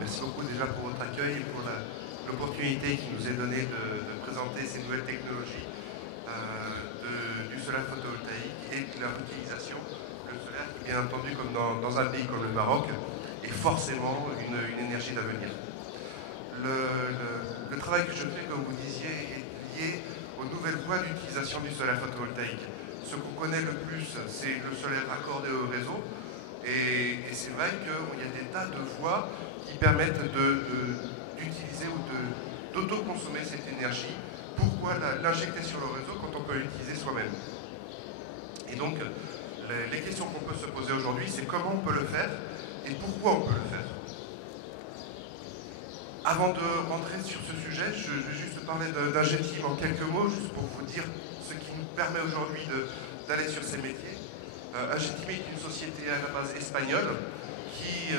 Merci beaucoup déjà pour votre accueil et pour l'opportunité qui nous est donnée de présenter ces nouvelles technologies du solaire photovoltaïque et de leur utilisation. Le solaire, qui, bien entendu, comme dans un pays comme le Maroc, est forcément une énergie d'avenir. Le travail que je fais, comme vous disiez, est lié aux nouvelles voies d'utilisation du solaire photovoltaïque. Ce qu'on connaît le plus, c'est le solaire accordé au réseau. Et c'est vrai qu'il y a des tas de voies qui permettent d'utiliser ou d'autoconsommer cette énergie. Pourquoi l'injecter sur le réseau quand on peut l'utiliser soi-même? Et donc, les questions qu'on peut se poser aujourd'hui, c'est comment on peut le faire et pourquoi on peut le faire. Avant de rentrer sur ce sujet, je vais juste parler d'Ingeteam en quelques mots, juste pour vous dire ce qui nous permet aujourd'hui d'aller sur ces métiers. Ingeteam est une société à la base espagnole qui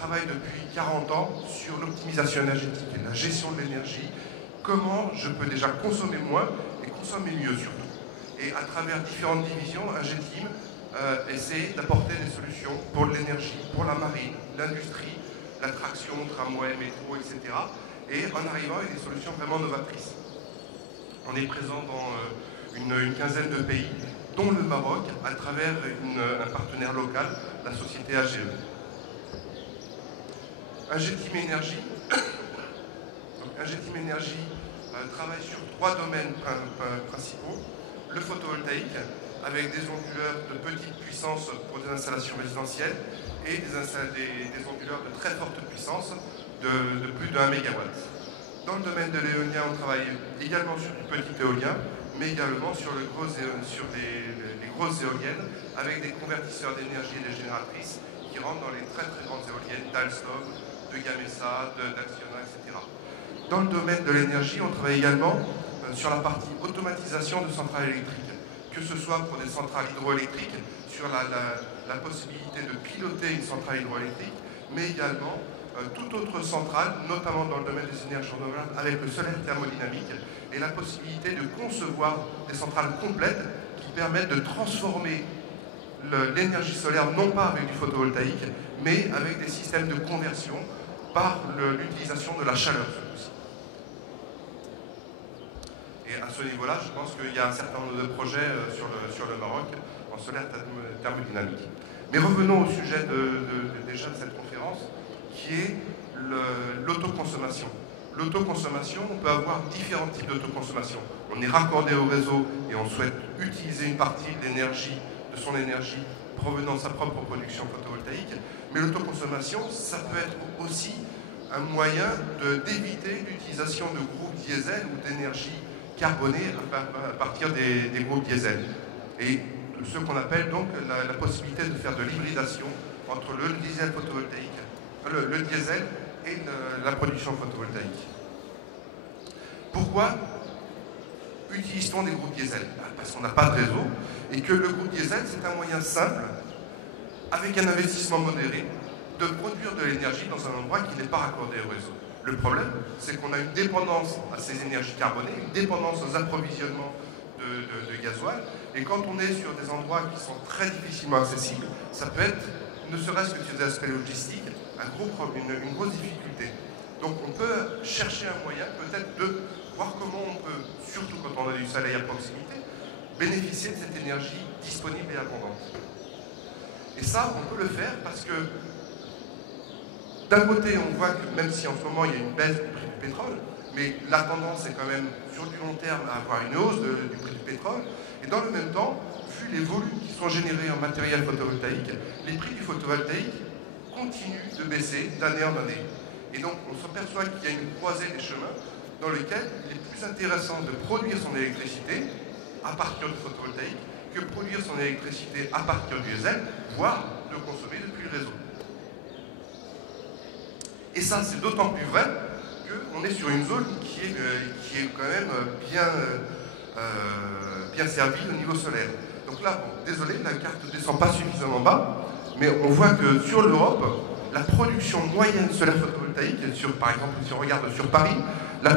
travaille depuis 40 ans sur l'optimisation énergétique et la gestion de l'énergie. Comment je peux déjà consommer moins et consommer mieux surtout. Et à travers différentes divisions, Ingeteam essaie d'apporter des solutions pour l'énergie, pour la marine, l'industrie, la traction, tramway, métro, etc. Et en arrivant avec des solutions vraiment novatrices. On est présent dans une quinzaine de pays, dont le Maroc, à travers un partenaire local, la société AGE. Ingeteam Énergie, travaille sur 3 domaines principaux. Le photovoltaïque, avec des onduleurs de petite puissance pour des installations résidentielles et des onduleurs de très forte puissance de plus de 1 MW. Dans le domaine de l'éolien, on travaille également sur du petit éolien, mais également sur les grosses éoliennes, avec des convertisseurs d'énergie et des génératrices qui rentrent dans les très très grandes éoliennes d'Alstom, de Gamesa, d'Acciona, etc. Dans le domaine de l'énergie, on travaille également sur la partie automatisation de centrales électriques, que ce soit pour des centrales hydroélectriques, sur la possibilité de piloter une centrale hydroélectrique, mais également toute autre centrale, notamment dans le domaine des énergies renouvelables, avec le solaire thermodynamique, et la possibilité de concevoir des centrales complètes qui permettent de transformer l'énergie solaire, non pas avec du photovoltaïque, mais avec des systèmes de conversion par l'utilisation de la chaleur. Et à ce niveau-là, je pense qu'il y a un certain nombre de projets sur le Maroc en solaire thermodynamique. Mais revenons au sujet déjà de cette conférence, qui est l'autoconsommation. L'autoconsommation, on peut avoir différents types d'autoconsommation. On est raccordé au réseau et on souhaite utiliser une partie de son énergie provenant de sa propre production photovoltaïque. Mais l'autoconsommation, ça peut être aussi un moyen d'éviter l'utilisation de groupes diesel ou d'énergie carbonée à partir des groupes diesel. Et ce qu'on appelle donc la possibilité de faire de l'hybridation entre le diesel photovoltaïque, le diesel et la production photovoltaïque. Pourquoi utilise-t-on des groupes diesel? Parce qu'on n'a pas de réseau et que le groupe diesel, c'est un moyen simple, avec un investissement modéré, de produire de l'énergie dans un endroit qui n'est pas raccordé au réseau. Le problème, c'est qu'on a une dépendance à ces énergies carbonées, une dépendance aux approvisionnements de gasoil, et quand on est sur des endroits qui sont très difficilement accessibles, ça peut être, ne serait-ce que sur des aspects logistiques, une grosse difficulté. Donc on peut chercher un moyen peut-être de voir comment on peut, surtout quand on a du soleil à proximité, bénéficier de cette énergie disponible et abondante. Et ça, on peut le faire parce que d'un côté, on voit que même si en ce moment il y a une baisse du prix du pétrole, mais la tendance est quand même sur du long terme à avoir une hausse du prix du pétrole. Et dans le même temps, vu les volumes qui sont générés en matériel photovoltaïque, les prix du photovoltaïque continuent de baisser d'année en année. Et donc on s'aperçoit qu'il y a une croisée des chemins dans lequel il est plus intéressant de produire son électricité à partir du photovoltaïque que produire son électricité à partir du diesel, voire de consommer depuis le réseau. Et ça, c'est d'autant plus vrai qu'on est sur une zone qui est quand même bien servie au niveau solaire. Donc là, bon, désolé, la carte ne descend pas suffisamment bas, mais on voit que sur l'Europe, la production moyenne solaire photovoltaïque, par exemple, si on regarde sur Paris, la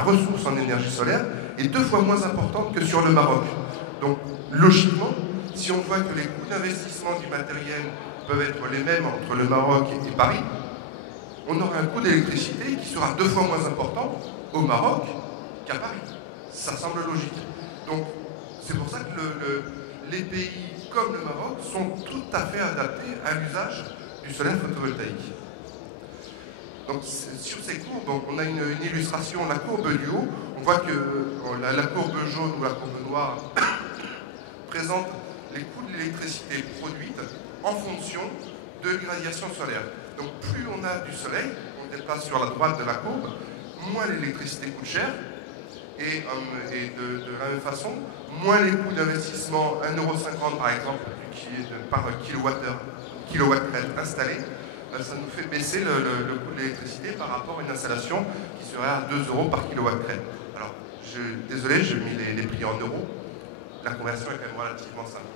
ressource en énergie solaire est 2 fois moins importante que sur le Maroc. Donc, logiquement, si on voit que les coûts d'investissement du matériel peuvent être les mêmes entre le Maroc et Paris, on aura un coût d'électricité qui sera 2 fois moins important au Maroc qu'à Paris. Ça semble logique. Donc, c'est pour ça que les pays comme le Maroc sont tout à fait adaptés à l'usage du solaire photovoltaïque. Donc, sur ces courbes, donc, on a une illustration, la courbe du haut. On voit que la courbe jaune ou la courbe noire présente les coûts de l'électricité produite en fonction de l'irradiation solaire. Donc plus on a du soleil, on déplace sur la droite de la courbe, moins l'électricité coûte cher, et de la même façon, moins les coûts d'investissement, 1,50 € par exemple, par kilowattheure installé, ça nous fait baisser le coût de l'électricité par rapport à une installation qui serait à 2 € par kilowattheure. Alors, désolé, j'ai mis les prix en euros, la conversion est quand même relativement simple.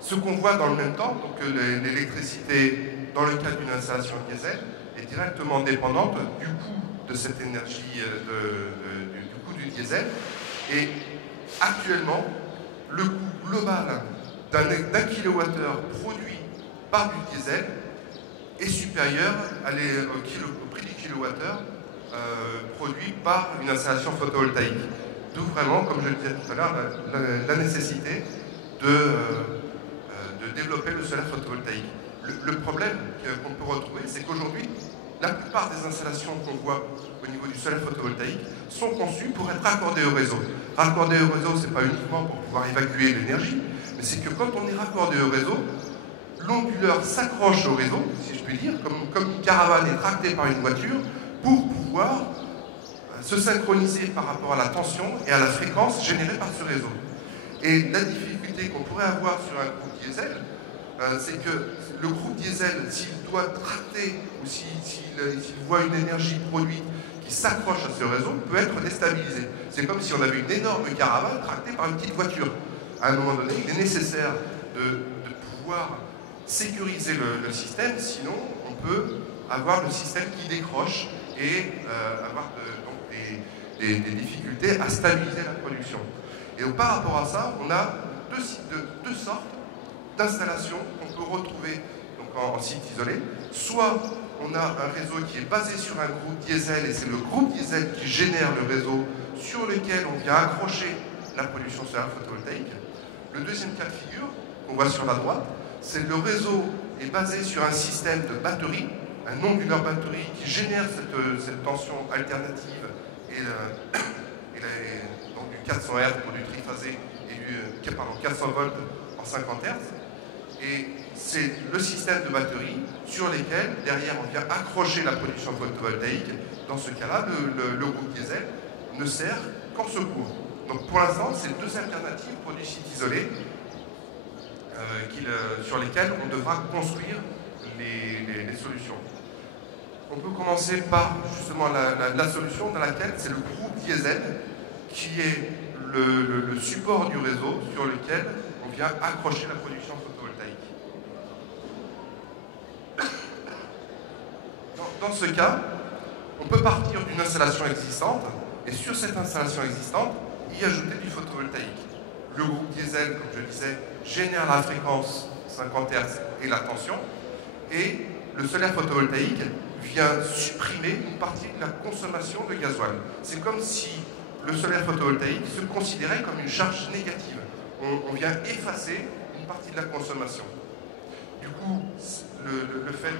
Ce qu'on voit dans le même temps, donc l'électricité, dans le cas d'une installation diesel, est directement dépendante du coût de cette énergie, du coût du diesel. Et actuellement, le coût global d'un kilowattheure produit par du diesel est supérieur au prix du kilowattheure produit par une installation photovoltaïque. D'où vraiment, comme je le disais tout à l'heure, la nécessité de développer le solaire photovoltaïque. Le problème qu'on peut retrouver, c'est qu'aujourd'hui, la plupart des installations qu'on voit au niveau du solaire photovoltaïque sont conçues pour être raccordées au réseau. Raccordées au réseau, ce n'est pas uniquement pour pouvoir évacuer l'énergie, mais c'est que quand on est raccordé au réseau, l'onduleur s'accroche au réseau, si je puis dire, comme une caravane est tractée par une voiture, pour pouvoir se synchroniser par rapport à la tension et à la fréquence générée par ce réseau. Et la difficulté qu'on pourrait avoir sur un groupe diesel, c'est que le groupe diesel, s'il doit tracter ou s'il voit une énergie produite qui s'accroche à ce réseau, peut être déstabilisé. C'est comme si on avait une énorme caravane tractée par une petite voiture. À un moment donné, il est nécessaire de pouvoir sécuriser le système, sinon on peut avoir le système qui décroche et avoir donc des difficultés à stabiliser la production. Et donc, par rapport à ça, on a deux sortes d'installations qu'on peut retrouver donc, en site isolé. Soit on a un réseau qui est basé sur un groupe diesel et c'est le groupe diesel qui génère le réseau sur lequel on vient accrocher la production solaire photovoltaïque. Le deuxième cas de figure qu'on voit sur la droite, c'est le réseau est basé sur un système de batterie, un onduleur batterie qui génère cette tension alternative et donc du 400 Hz pour du triphasé et du 400 volts en 50 Hz. Et c'est le système de batterie sur lesquels, derrière, on vient accrocher la production photovoltaïque. Dans ce cas-là, le groupe diesel ne sert qu'en secours. Donc pour l'instant, c'est deux alternatives pour du site isolé sur lesquelles on devra construire les solutions. On peut commencer par justement la solution dans laquelle c'est le groupe diesel qui est le support du réseau sur lequel on vient accrocher la production photovoltaïque. Dans ce cas, on peut partir d'une installation existante et sur cette installation existante, y ajouter du photovoltaïque. Le groupe diesel, comme je le disais, génère la fréquence 50 Hz et la tension, et le solaire photovoltaïque vient supprimer une partie de la consommation de gasoil. C'est comme si le solaire photovoltaïque se considérait comme une charge négative. On vient effacer une partie de la consommation. Du coup, le fait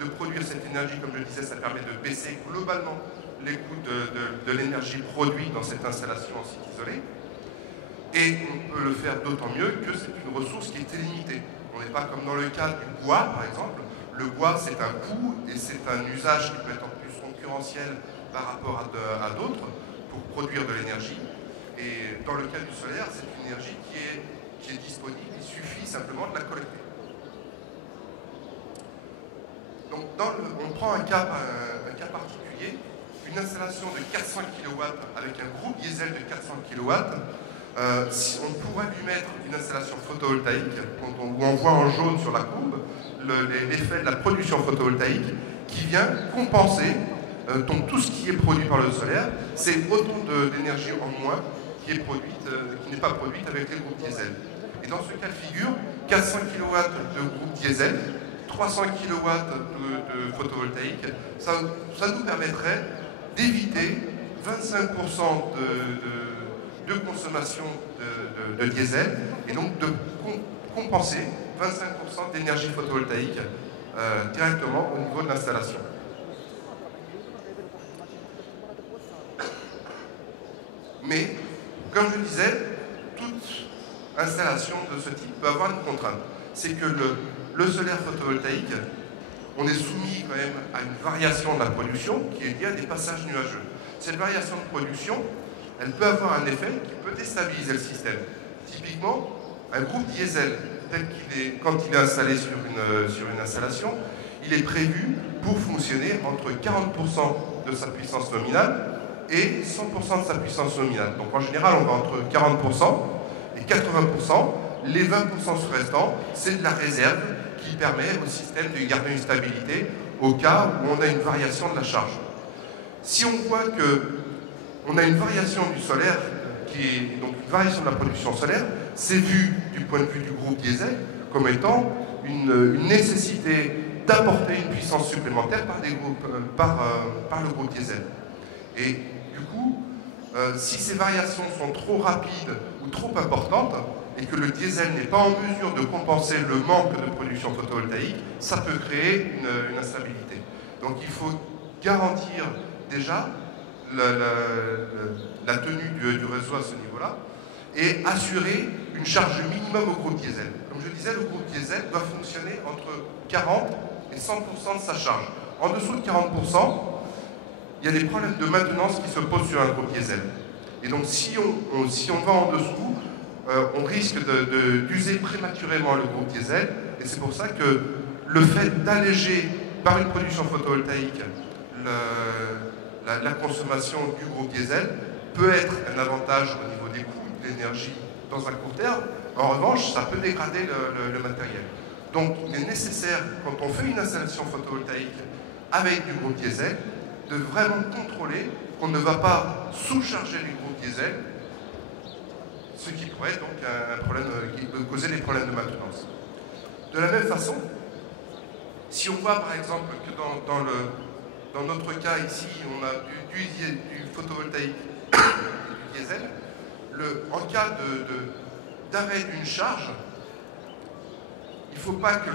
de produire cette énergie, comme je le disais, ça permet de baisser globalement les coûts de l'énergie produite dans cette installation en site isolé. Et on peut le faire d'autant mieux que c'est une ressource qui est limitée. On n'est pas comme dans le cas du bois, par exemple. Le bois, c'est un coût et c'est un usage qui peut être en plus concurrentiel par rapport à d'autres pour produire de l'énergie. Et dans le cas du solaire, c'est une énergie qui est disponible, il suffit simplement de la collecter. Donc on prend un cas particulier, une installation de 400 kW avec un groupe diesel de 400 kW, on pourrait lui mettre une installation photovoltaïque, où on voit en jaune sur la courbe l'effet de la production photovoltaïque qui vient compenser donc tout ce qui est produit par le solaire, c'est autant d'énergie en moins qui n'est pas produite avec les groupes diesel. Et dans ce cas de figure, 400 kW de groupe diesel, 300 kW de photovoltaïque. Ça nous permettrait d'éviter 25% de consommation de diesel et donc de compenser 25% d'énergie photovoltaïque directement au niveau de l'installation. Mais, comme je disais, toute installation de ce type peut avoir une contrainte. C'est que le solaire photovoltaïque, on est soumis quand même à une variation de la production qui est liée à des passages nuageux. Cette variation de production, elle peut avoir un effet qui peut déstabiliser le système. Typiquement, un groupe diesel, tel qu'il est, quand il est installé sur une installation, il est prévu pour fonctionner entre 40% de sa puissance nominale et 100% de sa puissance nominale. Donc en général, on va entre 40% et 80%. Les 20% restants, c'est de la réserve qui permet au système de garder une stabilité au cas où on a une variation de la charge. Si on voit qu'on a une variation du solaire, qui est donc une variation de la production solaire, c'est vu du point de vue du groupe diesel comme étant une nécessité d'apporter une puissance supplémentaire par le groupe diesel. Et du coup, si ces variations sont trop rapides ou trop importantes, et que le diesel n'est pas en mesure de compenser le manque de production photovoltaïque, ça peut créer une instabilité. Donc il faut garantir déjà la tenue du réseau à ce niveau-là et assurer une charge minimum au groupe diesel. Comme je disais, le groupe diesel doit fonctionner entre 40 et 100% de sa charge. En dessous de 40%, il y a des problèmes de maintenance qui se posent sur un groupe diesel. Et donc si on va en dessous, on risque d'user prématurément le groupe diesel, et c'est pour ça que le fait d'alléger par une production photovoltaïque la consommation du groupe diesel peut être un avantage au niveau des coûts de l'énergie dans un court terme. En revanche, ça peut dégrader le matériel. Donc il est nécessaire, quand on fait une installation photovoltaïque avec du groupe diesel, de vraiment contrôler qu'on ne va pas sous-charger les groupes diesel, ce qui pourrait donc qui peut causer des problèmes de maintenance. De la même façon, si on voit par exemple que dans notre cas ici, on a du photovoltaïque et du diesel, en cas d'arrêt d'une charge, il ne faut pas que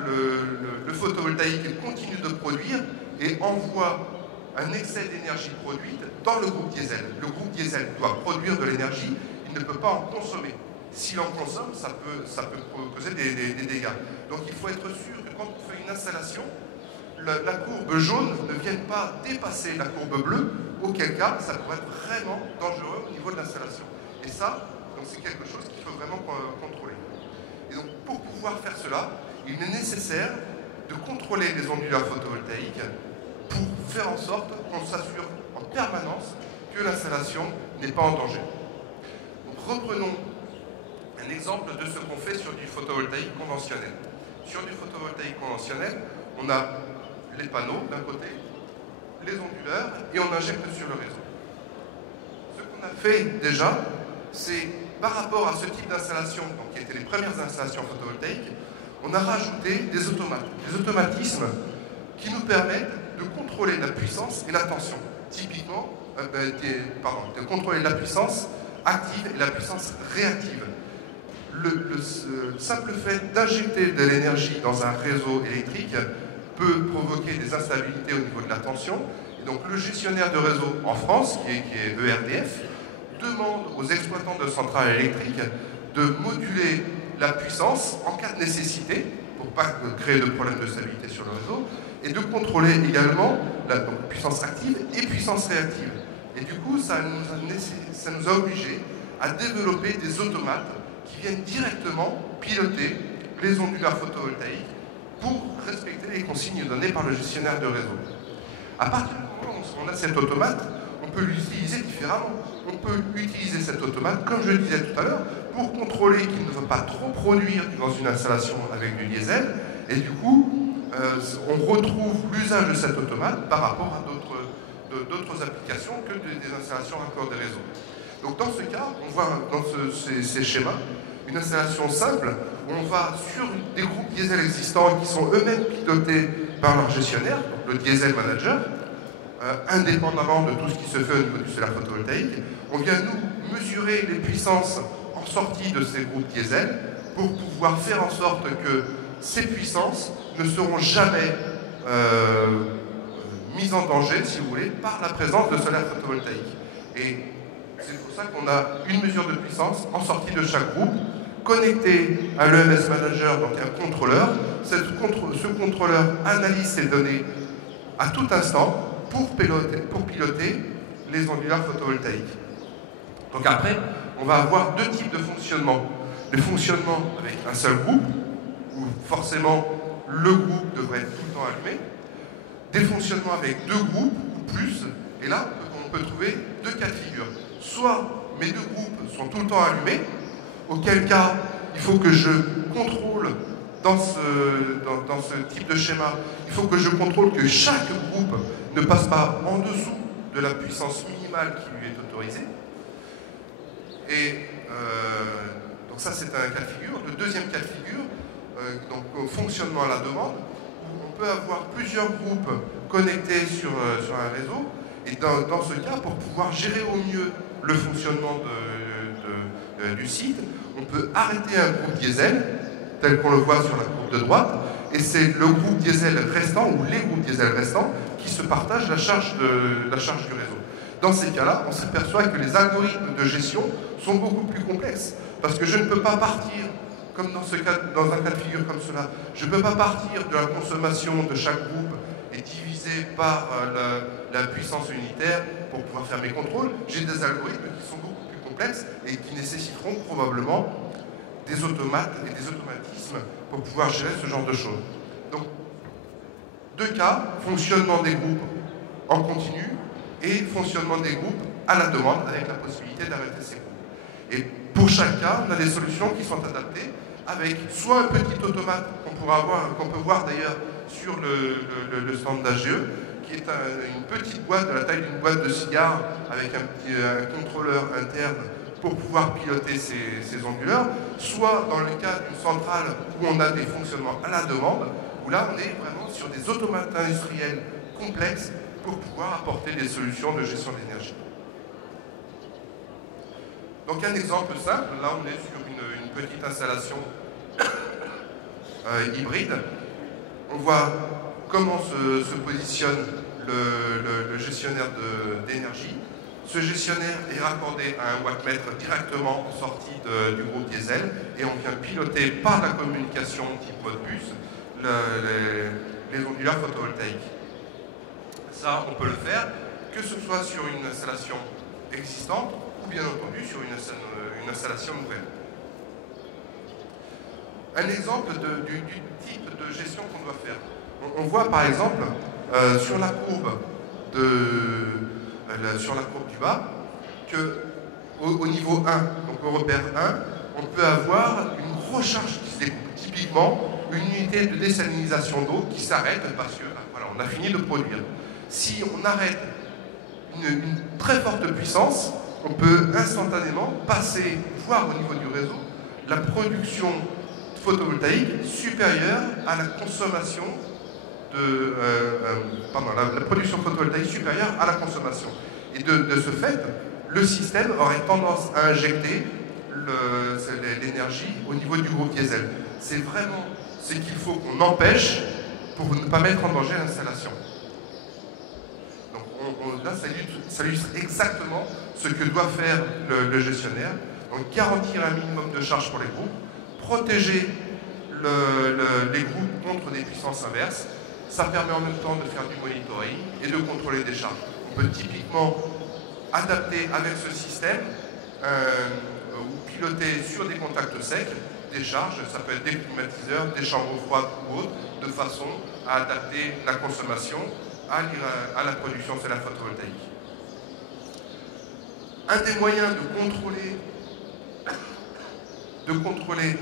le photovoltaïque continue de produire et envoie un excès d'énergie produite dans le groupe diesel. Le groupe diesel doit produire de l'énergie, il ne peut pas en consommer. S'il en consomme, ça peut causer des dégâts. Donc il faut être sûr que quand on fait une installation, la courbe jaune ne vienne pas dépasser la courbe bleue, auquel cas ça pourrait être vraiment dangereux au niveau de l'installation. Et ça, c'est quelque chose qu'il faut vraiment contrôler. Et donc pour pouvoir faire cela, il est nécessaire de contrôler les onduleurs photovoltaïques pour faire en sorte qu'on s'assure en permanence que l'installation n'est pas en danger. Donc reprenons un exemple de ce qu'on fait sur du photovoltaïque conventionnel. Sur du photovoltaïque conventionnel, on a les panneaux d'un côté, les onduleurs, et on injecte sur le réseau. Ce qu'on a fait déjà, c'est par rapport à ce type d'installation, qui étaient les premières installations photovoltaïques, on a rajouté des automates, des automatismes qui nous permettent de contrôler la puissance et la tension. Typiquement, de contrôler la puissance active et la puissance réactive. Le simple fait d'injecter de l'énergie dans un réseau électrique peut provoquer des instabilités au niveau de la tension. Et donc le gestionnaire de réseau en France, qui est ERDF, demande aux exploitants de centrales électriques de moduler la puissance en cas de nécessité, pour ne pas créer de problème de stabilité sur le réseau, et de contrôler également la puissance active et puissance réactive. Et du coup, ça nous a obligés à développer des automates qui viennent directement piloter les onduleurs photovoltaïques pour respecter les consignes données par le gestionnaire de réseau. À partir du moment où on a cet automate, on peut l'utiliser différemment. On peut utiliser cet automate, comme je le disais tout à l'heure, pour contrôler qu'il ne va pas trop produire dans une installation avec du diesel, et du coup, on retrouve l'usage de cet automate par rapport à d'autres applications que des installations à corps des réseaux. Donc dans ce cas, on voit dans ces schémas une installation simple on va sur des groupes diesel existants qui sont eux-mêmes pilotés par leur gestionnaire, donc le diesel manager, indépendamment de tout ce qui se fait au niveau du solaire photovoltaïque. On vient nous mesurer les puissances en sortie de ces groupes diesel pour pouvoir faire en sorte que ces puissances ne seront jamais mises en danger, si vous voulez, par la présence de solaire photovoltaïque. Et c'est pour ça qu'on a une mesure de puissance en sortie de chaque groupe, connecté à l'EMS Manager, donc un contrôleur. Ce contrôleur analyse ces données à tout instant pour piloter les onduleurs photovoltaïques. Donc après, on va avoir deux types de fonctionnement. Le fonctionnement avec un seul groupe, où forcément le groupe devrait être tout le temps allumé. Des fonctionnements avec deux groupes ou plus, et là on peut trouver deux cas de figure. Soit mes deux groupes sont tout le temps allumés, auquel cas il faut que je contrôle dans ce type de schéma, il faut que je contrôle que chaque groupe ne passe pas en dessous de la puissance minimale qui lui est autorisée. Et donc ça c'est un cas de figure. Le deuxième cas de figure, donc au fonctionnement à la demande, où on peut avoir plusieurs groupes connectés sur un réseau, et dans ce cas, pour pouvoir gérer au mieux le fonctionnement du site, on peut arrêter un groupe diesel, tel qu'on le voit sur la courbe de droite, et c'est le groupe diesel restant, ou les groupes diesel restants, qui se partagent la charge du réseau. Dans ces cas-là, on s'aperçoit que les algorithmes de gestion sont beaucoup plus complexes, parce que je ne peux pas partir, comme dans un cas de figure comme cela, je ne peux pas partir de la consommation de chaque groupe et diviser par la puissance unitaire pour pouvoir faire mes contrôles. J'ai des algorithmes qui sont beaucoup plus complexes et qui nécessiteront probablement des automates et des automatismes pour pouvoir gérer ce genre de choses. Donc, deux cas, fonctionnement des groupes en continu et fonctionnement des groupes à la demande avec la possibilité d'arrêter ces groupes. Et pour chaque cas, on a des solutions qui sont adaptées avec soit un petit automate qu'on peut voir d'ailleurs sur le stand d'AGE, qui est une petite boîte de la taille d'une boîte de cigares avec un contrôleur interne pour pouvoir piloter ces onduleurs, soit dans le cas d'une centrale où on a des fonctionnements à la demande, où là on est vraiment sur des automates industriels complexes pour pouvoir apporter des solutions de gestion de l'énergie. Donc un exemple simple, là on est sur une petite installation hybride. On voit comment se positionne le gestionnaire d'énergie. Ce gestionnaire est raccordé à un wattmètre directement en sortie du groupe diesel et on vient piloter par la communication type Modbus les onduleurs photovoltaïques. Ça, on peut le faire, que ce soit sur une installation existante ou bien entendu sur une installation nouvelle. Un exemple du type de gestion qu'on doit faire. On voit par exemple sur la courbe du bas qu'au niveau 1, donc au repère 1, on peut avoir une grosse charge qui se découpe. Typiquement, une unité de désalinisation d'eau qui s'arrête parce que voilà, on a fini de produire. Si on arrête une très forte puissance, on peut instantanément passer, voir au niveau du réseau, la production photovoltaïque supérieure à la consommation la production photovoltaïque supérieure à la consommation. Et de ce fait, le système aurait tendance à injecter l'énergie au niveau du groupe diesel. C'est vraiment ce qu'il faut qu'on empêche pour ne pas mettre en danger l'installation. Donc là, ça illustre exactement ce que doit faire le gestionnaire. Donc garantir un minimum de charge pour les groupes, protéger les groupes contre des puissances inverses. Ça permet en même temps de faire du monitoring et de contrôler des charges. On peut typiquement adapter avec ce système ou piloter sur des contacts secs des charges, ça peut être des climatiseurs, des chambres froides ou autres, de façon à adapter la consommation à la production solaire photovoltaïque. Un des moyens de contrôler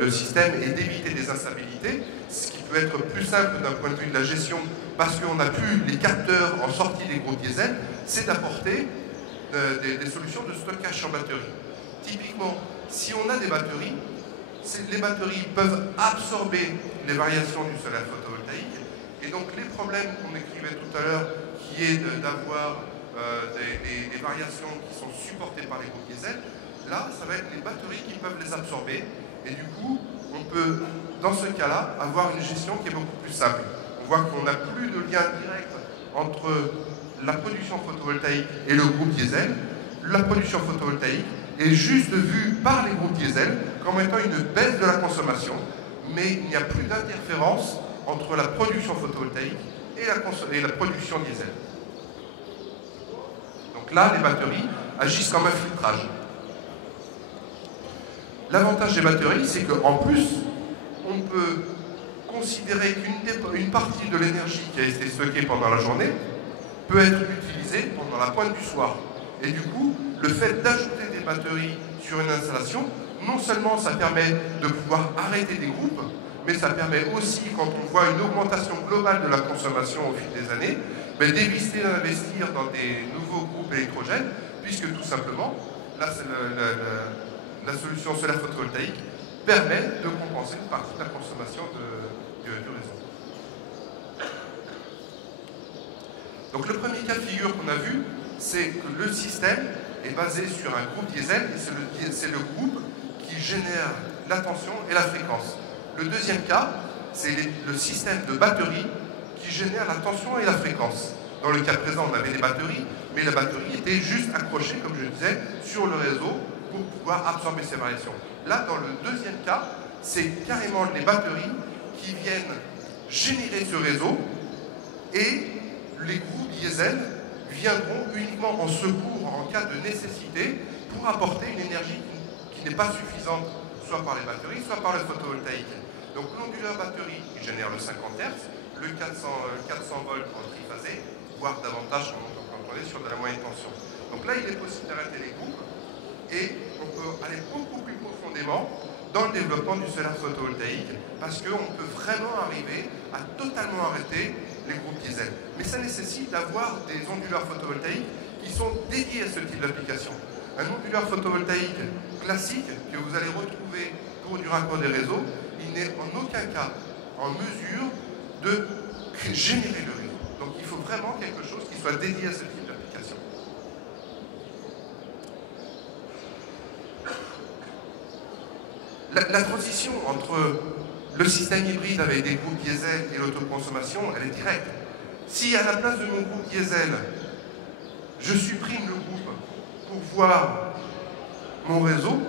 le système et d'éviter des instabilités, ce qui peut être plus simple d'un point de vue de la gestion, parce qu'on n'a plus les capteurs en sortie des groupes diesel, c'est d'apporter des solutions de stockage sur batterie. Typiquement, si on a des batteries, les batteries peuvent absorber les variations du solaire photovoltaïque. Et donc les problèmes qu'on écrivait tout à l'heure, qui est d'avoir des variations qui sont supportées par les groupes diesel, là, ça va être les batteries qui peuvent les absorber. Et du coup, on peut, dans ce cas-là, avoir une gestion qui est beaucoup plus simple. On voit qu'on n'a plus de lien direct entre la production photovoltaïque et le groupe diesel. La production photovoltaïque est juste vue par les groupes diesel comme étant une baisse de la consommation, mais il n'y a plus d'interférence entre la production photovoltaïque et la production diesel. Donc là, les batteries agissent comme un filtrage. L'avantage des batteries, c'est qu'en plus, on peut considérer qu'une partie de l'énergie qui a été stockée pendant la journée peut être utilisée pendant la pointe du soir. Et du coup, le fait d'ajouter des batteries sur une installation, non seulement ça permet de pouvoir arrêter des groupes, mais ça permet aussi, quand on voit une augmentation globale de la consommation au fil des années, d'éviter d'investir dans des nouveaux groupes électrogènes, puisque tout simplement, là, la solution solaire photovoltaïque permet de compenser une partie de la consommation du réseau. Donc le premier cas de figure qu'on a vu, c'est que le système est basé sur un groupe diesel, et c'est le groupe qui génère la tension et la fréquence. Le deuxième cas, c'est le système de batterie qui génère la tension et la fréquence. Dans le cas présent, on avait des batteries, mais la batterie était juste accrochée, comme je disais, sur le réseau pour pouvoir absorber ces variations. Là, dans le deuxième cas, c'est carrément les batteries qui viennent générer ce réseau et les groupes diesel viendront uniquement en secours en cas de nécessité pour apporter une énergie qui n'est pas suffisante, soit par les batteries, soit par le photovoltaïque. Donc l'onduleur batterie qui génère le 50 Hz, le 400 volts en triphasé, voire davantage quand on est sur de la moyenne tension. Donc là, il est possible d'arrêter les groupes et on peut aller beaucoup plus profondément dans le développement du solaire photovoltaïque parce qu'on peut vraiment arriver à totalement arrêter les groupes diesel. Mais ça nécessite d'avoir des onduleurs photovoltaïques qui sont dédiés à ce type d'application. Un onduleur photovoltaïque classique que vous allez retrouver pour du raccord des réseaux, il n'est en aucun cas en mesure de générer le réseau. Donc il faut vraiment quelque chose qui soit dédié à ce type d'application. La transition entre le système hybride avec des groupes diesel et l'autoconsommation, elle est directe. Si à la place de mon groupe diesel, je supprime le groupe pour voir mon réseau,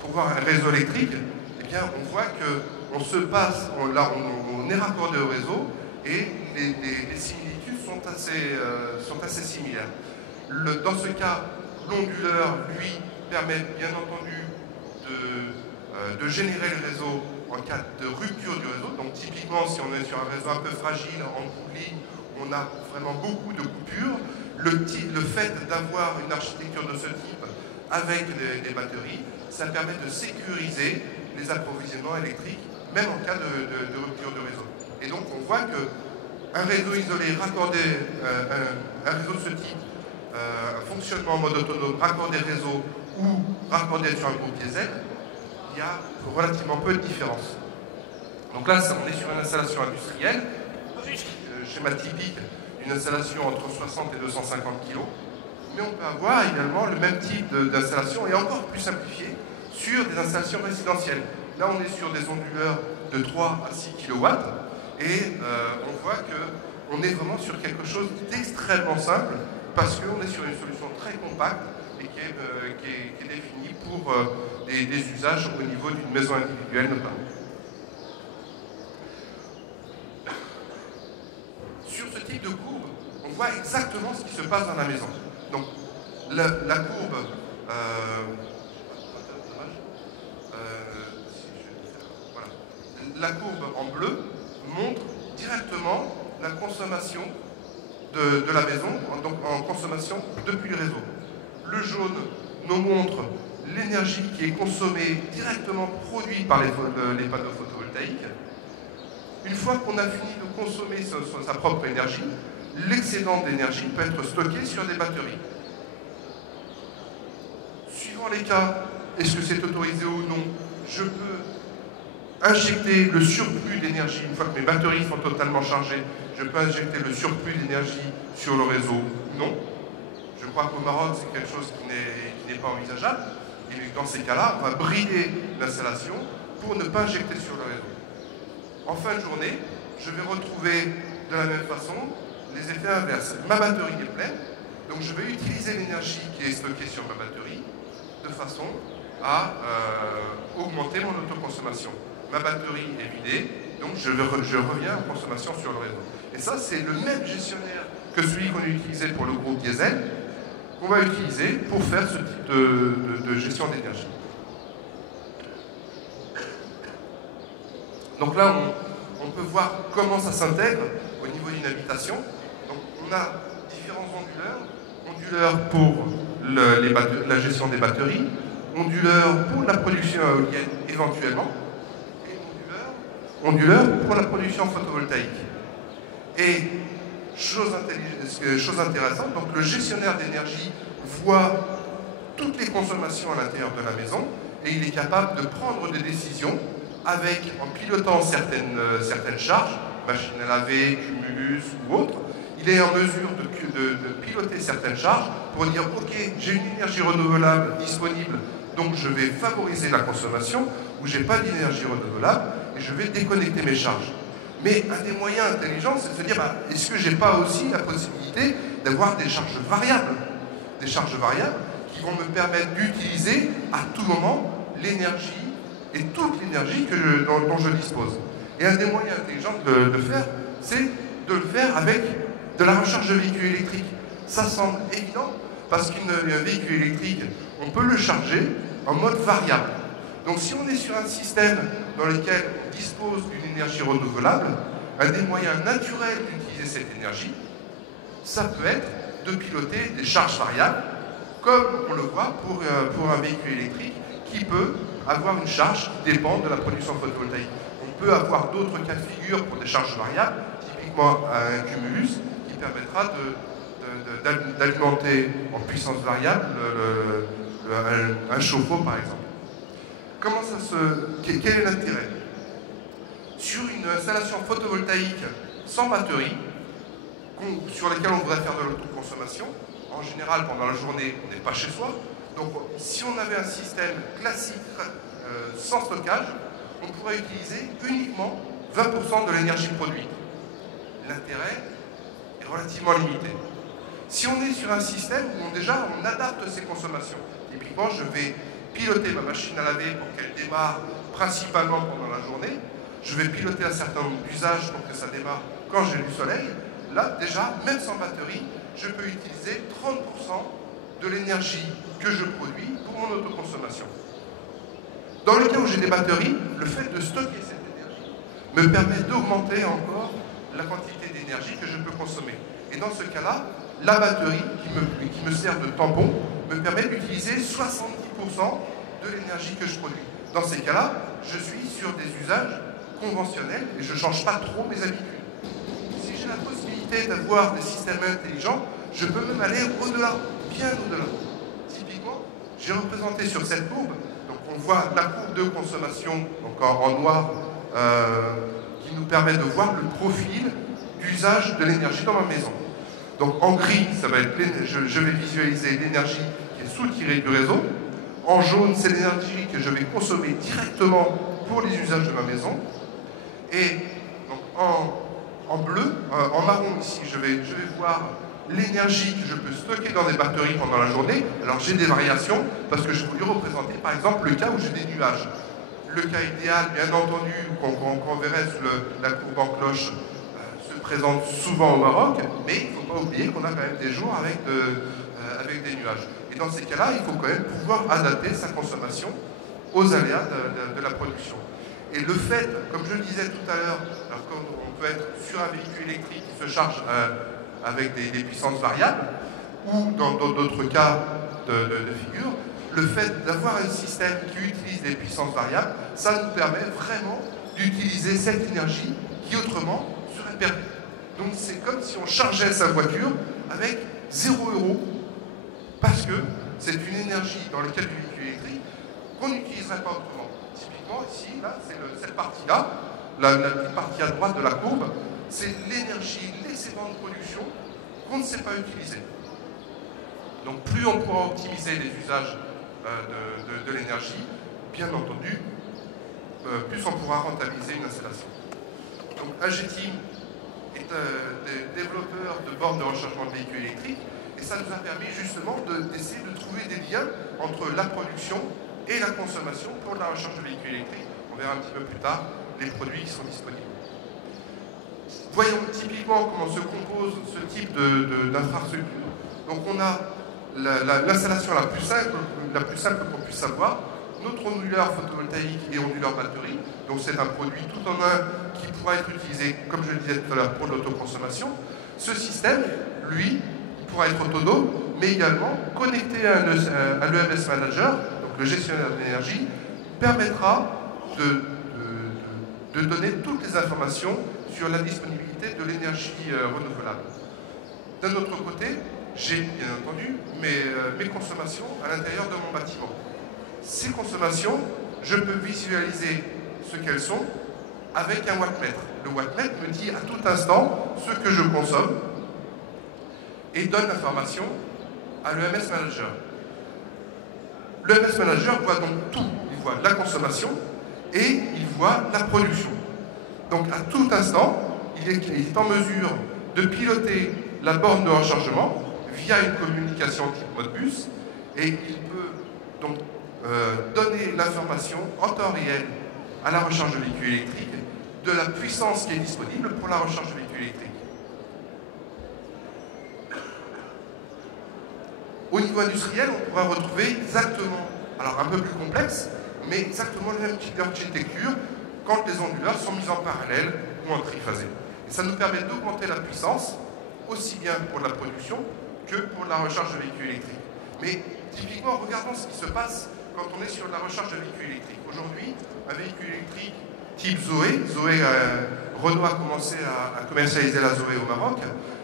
pour voir un réseau électrique, eh bien on voit qu'on se passe, on est raccordé au réseau et les similitudes sont assez similaires. Dans ce cas, l'onduleur, lui, permet bien entendu de générer le réseau en cas de rupture du réseau. Donc typiquement, si on est sur un réseau un peu fragile, en bout de ligne, on a vraiment beaucoup de coupures. Le fait d'avoir une architecture de ce type avec des batteries, ça permet de sécuriser les approvisionnements électriques, même en cas de rupture du réseau. Et donc on voit qu'un réseau isolé raccordé, un réseau de ce type, un fonctionnement en mode autonome, raccordé réseau ou raccordé sur un groupe diesel, il y a relativement peu de différence. Donc là, on est sur une installation industrielle, schéma typique d'une installation entre 60 et 250 kg, mais on peut avoir également le même type d'installation et encore plus simplifié sur des installations résidentielles. Là, on est sur des onduleurs de 3 à 6 kW et on voit qu'on est vraiment sur quelque chose d'extrêmement simple parce qu'on est sur une solution très compacte et qui est définie pour des usages au niveau d'une maison individuelle notamment. Sur ce type de courbe, on voit exactement ce qui se passe dans la maison. Donc la courbe, la courbe en bleu montre directement la consommation de la maison, donc en consommation depuis le réseau. Le jaune nous montre l'énergie qui est consommée directement produite par les panneaux photovoltaïques. Une fois qu'on a fini de consommer sa propre énergie, l'excédent d'énergie peut être stocké sur des batteries. Suivant les cas, est-ce que c'est autorisé ou non? je peux injecter le surplus d'énergie, une fois que mes batteries sont totalement chargées, je peux injecter le surplus d'énergie sur le réseau? Non. Je crois qu'au Maroc, c'est quelque chose qui n'est pas envisageable. Et dans ces cas-là, on va brider l'installation pour ne pas injecter sur le réseau. En fin de journée, je vais retrouver de la même façon les effets inverses. Ma batterie est pleine, donc je vais utiliser l'énergie qui est stockée sur ma batterie de façon à augmenter mon autoconsommation. Ma batterie est vidée, donc je reviens en consommation sur le réseau. Et ça, c'est le même gestionnaire que celui qu'on a utilisé pour le groupe diesel, qu'on va utiliser pour faire ce type de gestion d'énergie. Donc là, on peut voir comment ça s'intègre au niveau d'une habitation. Donc on a différents onduleurs pour la gestion des batteries, onduleurs pour la production éolienne éventuellement, et onduleurs pour la production photovoltaïque. Et chose intéressante, donc le gestionnaire d'énergie voit toutes les consommations à l'intérieur de la maison et il est capable de prendre des décisions en pilotant certaines charges, machine à laver, cumulus ou autre. Il est en mesure de piloter certaines charges pour dire ok, j'ai une énergie renouvelable disponible, donc je vais favoriser la consommation, ou j'ai pas d'énergie renouvelable et je vais déconnecter mes charges. Mais un des moyens intelligents, c'est de se dire, est-ce que j'ai pas aussi la possibilité d'avoir des charges variables? Des charges variables qui vont me permettre d'utiliser à tout moment l'énergie et toute l'énergie dont je dispose. Et un des moyens intelligents de le faire, c'est de le faire avec de la recharge de véhicules électriques. Ça semble évident, parce qu'un véhicule électrique, on peut le charger en mode variable. Donc si on est sur un système dans lequel on dispose d'une énergie renouvelable, un des moyens naturels d'utiliser cette énergie, ça peut être de piloter des charges variables, comme on le voit pour un véhicule électrique qui peut avoir une charge qui dépend de la production photovoltaïque. On peut avoir d'autres cas de figure pour des charges variables, typiquement un cumulus, qui permettra d'alimenter en puissance variable un chauffe-eau par exemple. Quel est l'intérêt? Sur une installation photovoltaïque sans batterie, sur laquelle on voudrait faire de l'autoconsommation, en général pendant la journée on n'est pas chez soi, donc si on avait un système classique sans stockage, on pourrait utiliser uniquement 20% de l'énergie produite. L'intérêt est relativement limité. Si on est sur un système où on adapte ses consommations, typiquement je vais piloter ma machine à laver pour qu'elle démarre principalement pendant la journée, je vais piloter un certain nombre d'usages pour que ça démarre quand j'ai du soleil, là déjà, même sans batterie, je peux utiliser 30% de l'énergie que je produis pour mon autoconsommation. Dans le cas où j'ai des batteries, le fait de stocker cette énergie me permet d'augmenter encore la quantité d'énergie que je peux consommer. Et dans ce cas-là, la batterie qui me sert de tampon me permet d'utiliser 70% de l'énergie que je produis. Dans ces cas-là, je suis sur des usages conventionnels et je ne change pas trop mes habitudes. Si j'ai la possibilité d'avoir des systèmes intelligents, je peux même aller au-delà, bien au-delà. Typiquement, j'ai représenté sur cette courbe, donc on voit la courbe de consommation donc en noir qui nous permet de voir le profil d'usage de l'énergie dans ma maison. Donc en gris, ça va être je vais visualiser l'énergie qui est soutirée du réseau. En jaune, c'est l'énergie que je vais consommer directement pour les usages de ma maison. Et donc en bleu, en marron ici, je vais voir l'énergie que je peux stocker dans des batteries pendant la journée. Alors j'ai des variations parce que je voulais représenter par exemple le cas où j'ai des nuages. Le cas idéal, bien entendu, qu'on verrait sur la courbe en cloche, se présente souvent au Maroc, mais il ne faut pas oublier qu'on a quand même des jours avec des nuages. Et dans ces cas-là, il faut quand même pouvoir adapter sa consommation aux aléas de la production. Et le fait, comme je le disais tout à l'heure, on peut être sur un véhicule électrique qui se charge avec des puissances variables, ou dans d'autres cas de figure, le fait d'avoir un système qui utilise des puissances variables, ça nous permet vraiment d'utiliser cette énergie qui autrement serait perdue. Donc c'est comme si on chargeait sa voiture avec 0 €, parce que c'est une énergie dans le cas du véhicule électrique qu'on n'utiliserait pas autrement. Typiquement, ici, là, c'est cette partie-là, la petite partie à droite de la courbe, c'est l'énergie laissée en production qu'on ne sait pas utiliser. Donc plus on pourra optimiser les usages de l'énergie, bien entendu, plus on pourra rentabiliser une installation. Donc AGTeam est développeur de bornes de rechargement de véhicules électriques et ça nous a permis justement d'essayer de trouver des liens entre la production et la consommation pour la recharge de véhicules électriques. On verra un petit peu plus tard les produits qui sont disponibles. Voyons typiquement comment se compose ce type d'infrastructure. Donc on a l'installation la plus simple qu'on puisse avoir, notre onduleur photovoltaïque et onduleur batterie. Donc c'est un produit tout en un qui pourra être utilisé, comme je le disais tout à l'heure, pour l'autoconsommation. Ce système, lui, pourra être autonome, mais également connecté à l'EMS Manager, donc le gestionnaire de l'énergie, permettra de donner toutes les informations sur la disponibilité de l'énergie renouvelable. D'un autre côté, j'ai bien entendu mes consommations à l'intérieur de mon bâtiment. Ces consommations, je peux visualiser ce qu'elles sont avec un wattmètre. Le wattmètre me dit à tout instant ce que je consomme et donne l'information à l'EMS Manager. L'EMS Manager voit donc tout. Il voit la consommation et il voit la production. Donc à tout instant, il est en mesure de piloter la borne de rechargement via une communication type Modbus et il peut donc donner l'information en temps réel à la recharge de véhicules électriques de la puissance qui est disponible pour la recharge de véhicules électriques. Au niveau industriel, on pourra retrouver exactement, alors un peu plus complexe, mais exactement la même architecture quand les onduleurs sont mis en parallèle ou en triphasé. Et ça nous permet d'augmenter la puissance, aussi bien pour la production que pour la recharge de véhicules électriques. Mais typiquement, regardons ce qui se passe quand on est sur la recharge de véhicules électriques. Aujourd'hui, un véhicule électrique type Zoé, Renault a commencé à commercialiser la Zoé au Maroc.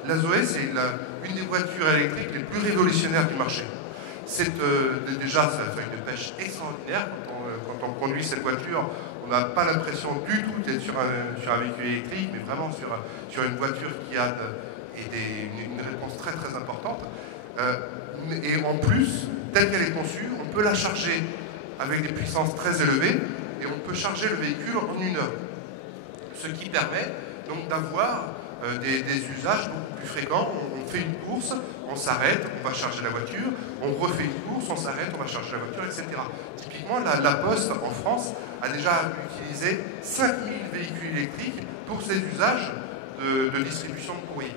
La Zoé, c'est une des voitures électriques les plus révolutionnaires du marché. C'est déjà ça fait une pêche extraordinaire. Quand on conduit cette voiture, on n'a pas l'impression du tout d'être sur un véhicule électrique, mais vraiment sur une voiture qui a une réponse très très importante. Et en plus, telle qu'elle est conçue, on peut la charger avec des puissances très élevées et on peut charger le véhicule en 1 heure. Ce qui permet donc d'avoir des usages beaucoup plus fréquents. On fait une course, on s'arrête, on va charger la voiture, on refait une course, on s'arrête, on va charger la voiture, etc. Typiquement, la Poste en France a déjà utilisé 5000 véhicules électriques pour ses usages de distribution de courrier.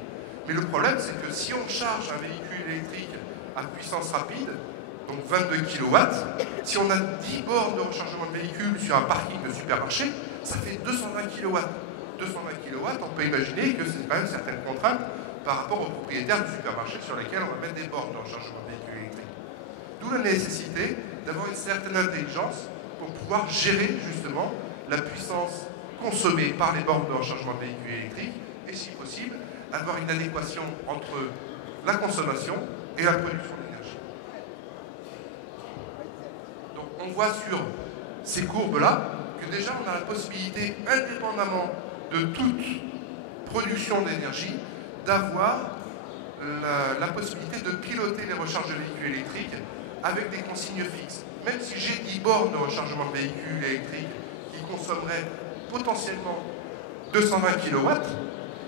Mais le problème, c'est que si on charge un véhicule électrique à puissance rapide, donc 22 kW, si on a 10 bornes de rechargement de véhicules sur un parking de supermarché, ça fait 220 kW. 220 kW, on peut imaginer que c'est quand même certaines contraintes par rapport aux propriétaires du supermarché sur lesquels on va mettre des bornes de rechargement de véhicules électriques. D'où la nécessité d'avoir une certaine intelligence pour pouvoir gérer justement la puissance consommée par les bornes de rechargement de véhicules électriques et si possible avoir une adéquation entre la consommation et la production d'énergie. Donc on voit sur ces courbes-là que déjà on a la possibilité, indépendamment de toute production d'énergie, d'avoir la possibilité de piloter les recharges de véhicules électriques avec des consignes fixes. Même si j'ai 10 bornes de rechargement de véhicules électriques qui consommeraient potentiellement 220 kW,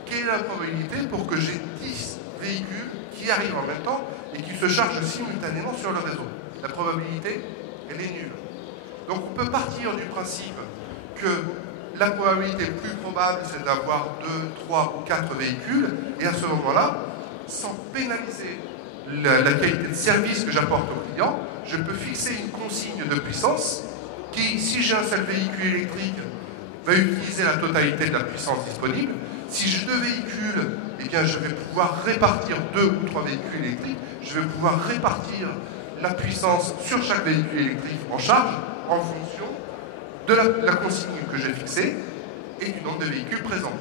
quelle est la probabilité pour que j'ai 10 véhicules qui arrivent en même temps et qui se chargent simultanément sur le réseau? La probabilité, elle est nulle. Donc on peut partir du principe que la probabilité le plus probable, c'est d'avoir 2, 3 ou 4 véhicules, et à ce moment-là, sans pénaliser la qualité de service que j'apporte au client, je peux fixer une consigne de puissance qui, si j'ai un seul véhicule électrique, va utiliser la totalité de la puissance disponible. Si j'ai 2 véhicules, eh bien, je vais pouvoir répartir 2 ou 3 véhicules électriques, je vais pouvoir répartir la puissance sur chaque véhicule électrique en charge en fonction de la consigne que j'ai fixée et du nombre de véhicules présents.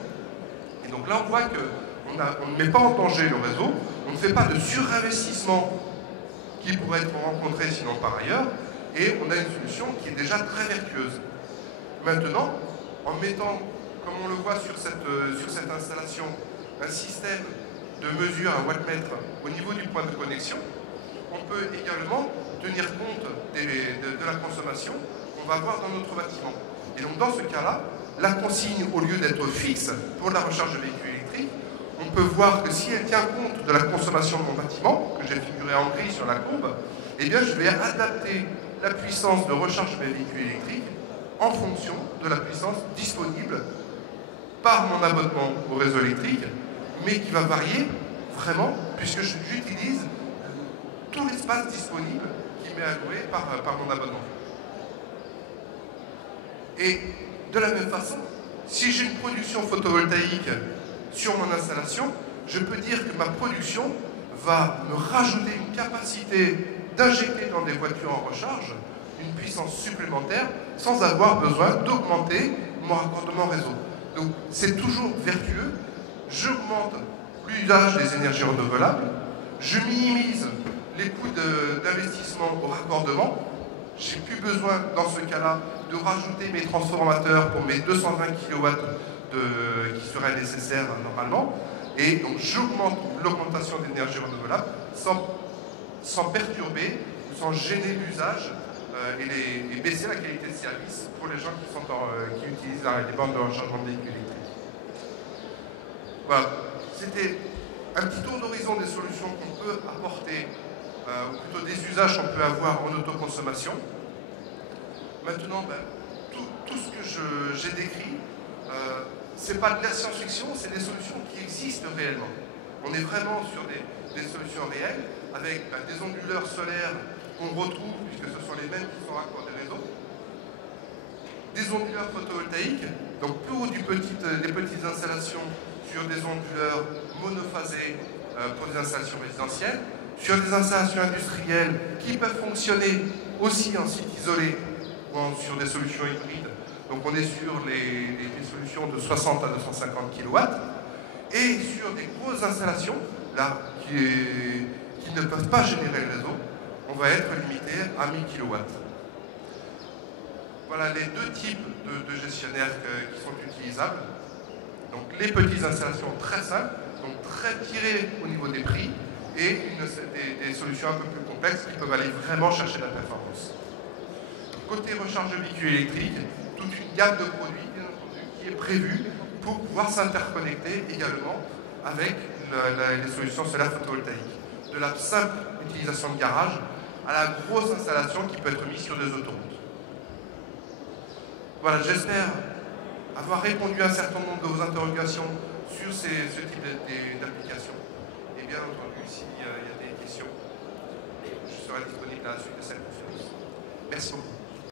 Et donc là, on voit qu'on ne met pas en danger le réseau, on ne fait pas de surinvestissement qui pourrait être rencontré sinon par ailleurs, et on a une solution qui est déjà très vertueuse. Maintenant, en mettant, comme on le voit sur cette installation, un système de mesure à wattmètre au niveau du point de connexion, on peut également tenir compte de la consommation qu'on va avoir dans notre bâtiment. Et donc dans ce cas-là, la consigne, au lieu d'être fixe pour la recharge de véhicules électriques, on peut voir que si elle tient compte de la consommation de mon bâtiment, que j'ai figuré en gris sur la courbe, eh bien je vais adapter la puissance de recharge de mes véhicules électriques en fonction de la puissance disponible par mon abonnement au réseau électrique, mais qui va varier vraiment puisque j'utilise tout l'espace disponible qui m'est alloué par mon abonnement. Et de la même façon, si j'ai une production photovoltaïque sur mon installation, je peux dire que ma production va me rajouter une capacité d'injecter dans des voitures en recharge une puissance supplémentaire sans avoir besoin d'augmenter mon raccordement réseau. Donc c'est toujours vertueux. J'augmente l'usage des énergies renouvelables, je minimise les coûts d'investissement au raccordement. J'ai plus besoin dans ce cas-là de rajouter mes transformateurs pour mes 220 kW qui seraient nécessaires normalement. Et donc j'augmente l'augmentation d'énergie renouvelable sans perturber, sans gêner l'usage et baisser la qualité de service pour les gens qui utilisent les bornes de rechargement de véhicules électriques. Voilà, c'était un petit tour d'horizon des solutions qu'on peut apporter, ou plutôt des usages qu'on peut avoir en autoconsommation. Maintenant, tout ce que j'ai décrit, ce n'est pas de la science-fiction, c'est des solutions qui existent réellement. On est vraiment sur des solutions réelles, avec des onduleurs solaires qu'on retrouve, puisque ce sont les mêmes qui sont raccordés au réseau, des onduleurs photovoltaïques, donc pour des petites installations sur des onduleurs monophasés pour des installations résidentielles, sur des installations industrielles qui peuvent fonctionner aussi en site isolé ou sur des solutions hybrides. Donc on est sur les solutions de 60 à 250 kW et sur des grosses installations là, qui ne peuvent pas générer le réseau, on va être limité à 1000 kW. Voilà les deux types de gestionnaires qui sont utilisables. Donc les petites installations très simples, donc très tirées au niveau des prix, et des solutions un peu plus complexes qui peuvent aller vraiment chercher la performance. Côté recharge de véhicules électriques, toute une gamme de produits, bien entendu, qui est prévue pour pouvoir s'interconnecter également avec les solutions solaires photovoltaïques. De la simple utilisation de garage à la grosse installation qui peut être mise sur des autoroutes. Voilà, j'espère avoir répondu à un certain nombre de vos interrogations sur ce type d'application. Et bien entendu, s'il y a des questions, je serai disponible à la suite de cette conférence. Merci beaucoup.